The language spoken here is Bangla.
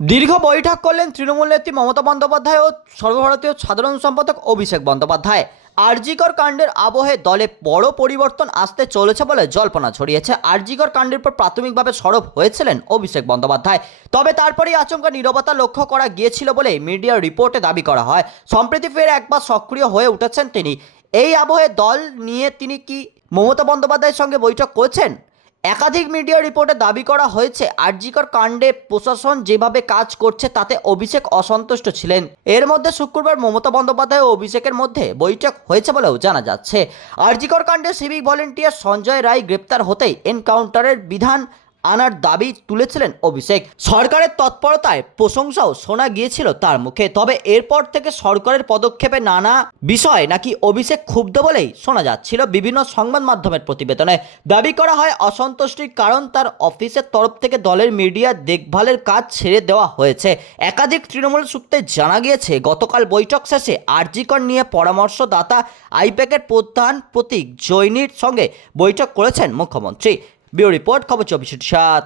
দীর্ঘ বৈঠক করলেন তৃণমূল নেত্রী মমতা বন্দ্যোপাধ্যায় ও সর্বভারতীয় সাধারণ সম্পাদক অভিষেক বন্দ্যোপাধ্যায়। আরজিকর কাণ্ডের আবহে দলে বড় পরিবর্তন আসতে চলেছে বলে জল্পনা ছড়িয়েছে। আরজিকর কাণ্ডের পর প্রাথমিকভাবে সরব হয়েছিলেন অভিষেক বন্দ্যোপাধ্যায়। তবে তারপরেই আচমকা নীরবতা লক্ষ্য করা গিয়েছিল বলে মিডিয়ার রিপোর্টে দাবি করা হয়। সম্প্রতি ফের একবার সক্রিয় হয়ে উঠেছেন তিনি। এই আবহে দল নিয়ে তিনি কি মমতা বন্দ্যোপাধ্যায়ের সঙ্গে বৈঠক করেছেন? একাধিক মিডিয়া রিপোর্টে দাবি করা হয়েছে, আরজিকর কাণ্ডে প্রশাসন যেভাবে কাজ করছে তাতে অভিষেক অসন্তুষ্ট ছিলেন। এর মধ্যে শুক্রবার মমতা বন্দ্যোপাধ্যায় ও অভিষেকের মধ্যে বৈঠক হয়েছে বলেও জানা যাচ্ছে। আরজিকর কাণ্ডে সিভিক ভলেন্টিয়ার সঞ্জয় রায় গ্রেপ্তার হতেই এনকাউন্টারের বিধান আনার দাবি তুলেছিলেন অভিষেক। সরকারের তৎপরতায় প্রশংসাও শোনা গিয়েছিল তার মুখে। তবে এরপর থেকে সরকারের পদক্ষেপে নানা বিষয় নাকি অভিষেক ক্ষুব্ধ বলেই শোনা যাচ্ছিল বিভিন্ন সংবাদ মাধ্যমের প্রতিবেদনে। দাবি করা হয়, অসন্তুষ্টির কারণ তার অফিসের তরফ থেকে দলের মিডিয়া দেখভালের কাজ ছেড়ে দেওয়া হয়েছে। একাধিক তৃণমূল সূত্রে জানা গিয়েছে, গতকাল বৈঠক শেষে আরজিকর নিয়ে পরামর্শদাতা আইপ্যাকের প্রধান প্রতীক জৈনির সঙ্গে বৈঠক করেছেন মুখ্যমন্ত্রী। ব্যুরো রিপোর্ট খবর চব্বিশ সাত।